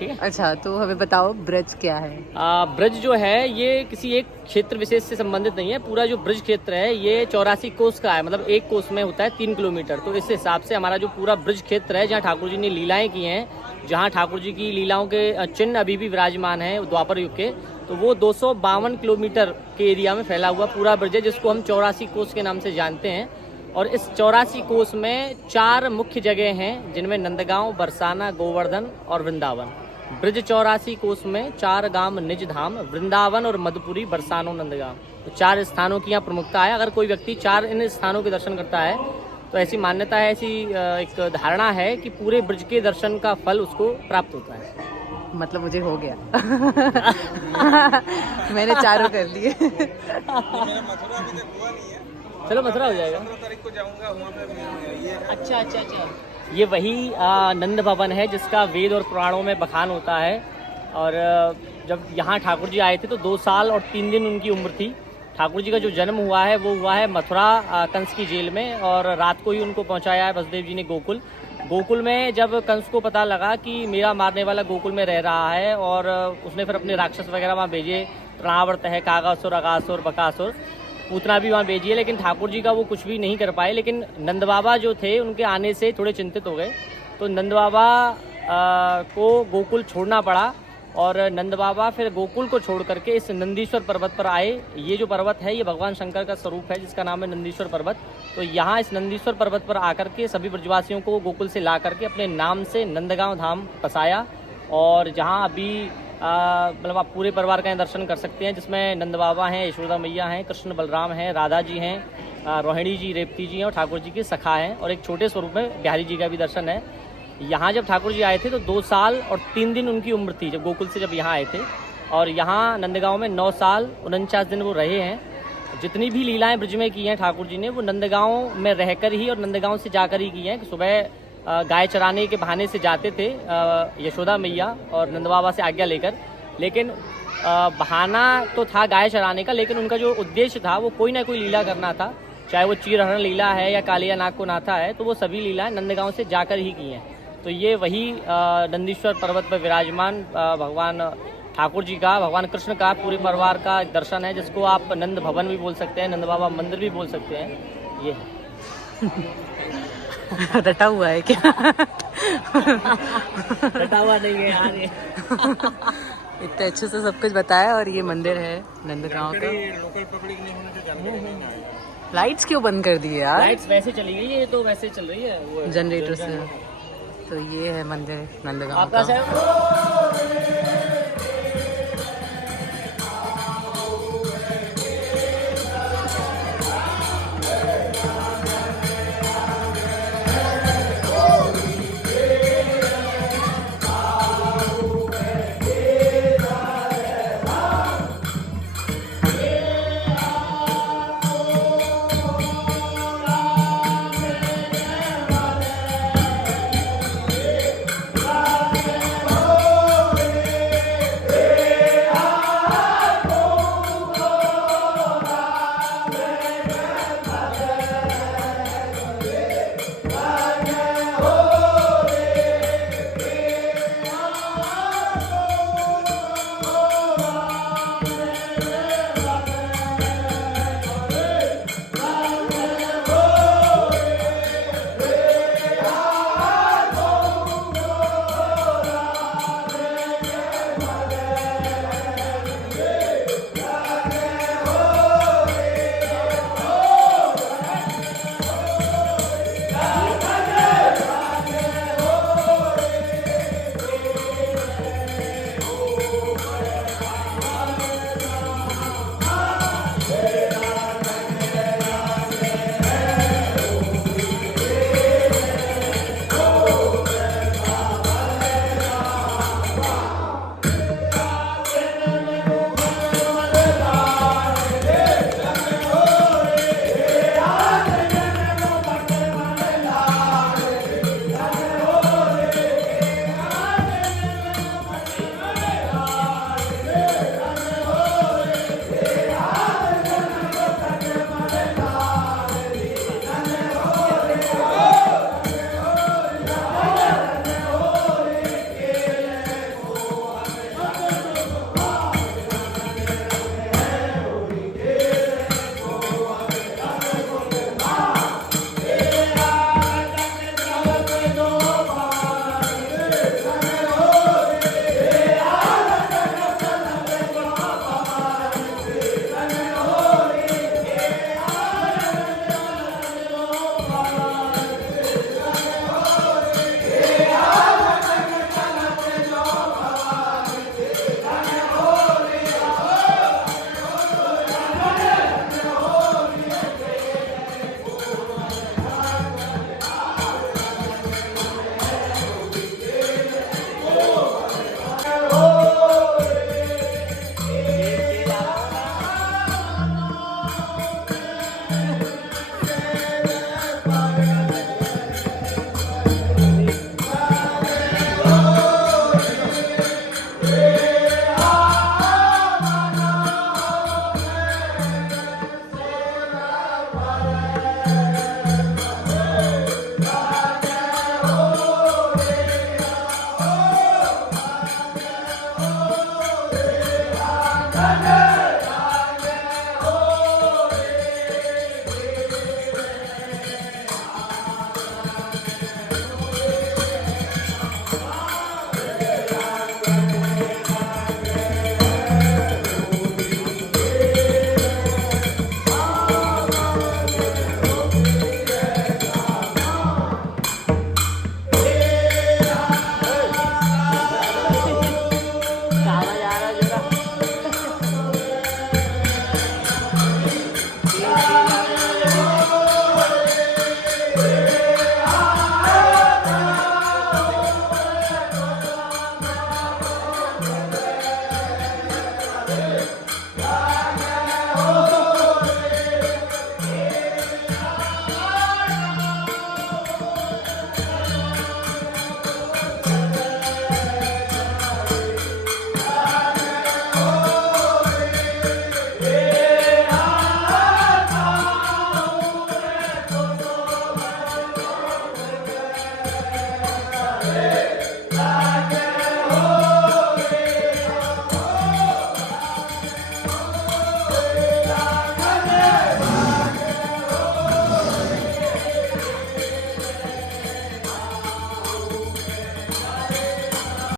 ठीक है। अच्छा, तो हमें बताओ ब्रज क्या है? ब्रज जो है ये किसी एक क्षेत्र विशेष से संबंधित नहीं है। पूरा जो ब्रज क्षेत्र है ये 84 कोस का है, मतलब एक कोस में होता है 3 किलोमीटर। तो इस हिसाब से हमारा जो पूरा ब्रज क्षेत्र है, जहाँ ठाकुर जी ने लीलाएं की हैं, जहाँ ठाकुर जी की लीलाओं के चिन्ह अभी भी विराजमान हैं द्वापर युग के, तो वो 252 किलोमीटर के एरिया में फैला हुआ पूरा ब्रज है, जिसको हम 84 कोस के नाम से जानते हैं। और इस 84 कोस में 4 मुख्य जगह हैं, जिनमें नंदगांव, बरसाना, गोवर्धन और वृंदावन। ब्रज 84 कोस में 4 गांव निज धाम, वृंदावन और मधुपुरी, बरसानो, नंदगांव। तो 4 स्थानों की यहाँ प्रमुखता है। अगर कोई व्यक्ति 4 इन स्थानों के दर्शन करता है तो ऐसी मान्यता है, ऐसी एक धारणा है कि पूरे ब्रज के दर्शन का फल उसको प्राप्त होता है। मतलब मुझे हो गया। मैंने चारों कर लिए। चलो मथुरा हो जाएगा। 15 तारीख को जाऊंगा वहाँ पे ये अच्छा। ये वही नंद भवन है जिसका वेद और पुराणों में बखान होता है। और जब यहाँ ठाकुर जी आए थे तो 2 साल और 3 दिन उनकी उम्र थी। ठाकुर जी का जो जन्म हुआ है वो हुआ है मथुरा कंस की जेल में, और रात को ही उनको पहुँचाया है वसुदेव जी ने गोकुल में। जब कंस को पता लगा कि मेरा मारने वाला गोकुल में रह रहा है, और उसने फिर अपने राक्षस वगैरह वहाँ भेजे, तृणावर्त है, कागासुर, अगासुर, बकासुर, पूतना भी वहाँ भेजिए, लेकिन ठाकुर जी का वो कुछ भी नहीं कर पाए। लेकिन नंद बाबा जो थे उनके आने से थोड़े चिंतित हो गए, तो नंद बाबा को गोकुल छोड़ना पड़ा। और नंद बाबा फिर गोकुल को छोड़ करके इस नंदीश्वर पर्वत पर आए। ये जो पर्वत है ये भगवान शंकर का स्वरूप है, जिसका नाम है नंदीश्वर पर्वत। तो यहाँ इस नंदीश्वर पर्वत पर आकर के सभी ब्रजवासियों को गोकुल से ला करके अपने नाम से नंदगांव धाम बसाया। और जहाँ अभी मतलब आप पूरे परिवार का दर्शन कर सकते हैं, जिसमें नंद बाबा हैं, यशोदा मैया हैं, कृष्ण बलराम हैं, राधा जी हैं, रोहिणी जी, रेवती जी हैं, और ठाकुर जी की सखा हैं, और एक छोटे स्वरूप में बिहारी जी का भी दर्शन है। यहाँ जब ठाकुर जी आए थे तो 2 साल और 3 दिन उनकी उम्र थी जब गोकुल से जब यहाँ आए थे। और यहाँ नंदगांव में 9 साल 49 दिन वो रहे हैं। जितनी भी लीलाएं ब्रज में की हैं ठाकुर जी ने, वो नंदगांव में रहकर ही और नंदगांव से जाकर ही की हैं। कि सुबह गाय चराने के बहाने से जाते थे यशोदा मैया और नंद बाबा से आज्ञा लेकर, लेकिन बहाना तो था गाय चराने का, लेकिन उनका जो उद्देश्य था वो कोई ना कोई लीला करना था। चाहे वो चीरहरण लीला है या कालिया नाग को नाथा है, तो वो सभी लीलाएं नंदगांव से जाकर ही की हैं। तो ये वही नंदीश्वर पर्वत पर विराजमान भगवान ठाकुर जी का, भगवान कृष्ण का पूरे परिवार का दर्शन है, जिसको आप नंद भवन भी बोल सकते हैं, नंद बाबा मंदिर भी बोल सकते हैं। ये है। रटा हुआ है क्या? रटा हुआ नहीं है यार ये। इतने अच्छे से सब कुछ बताया। और ये मंदिर है नंदगांव का। लोकल पब्लिक नहीं होने से जानकारी। लाइट्स क्यों बंद कर दिए यार? लाइट्स वैसे चली गई है, ये तो वैसे चल रही है जनरेटर से। तो ये है मंदिर नंदगांव आपका का।